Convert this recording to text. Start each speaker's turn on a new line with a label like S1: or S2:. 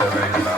S1: Thank yeah, nice. you.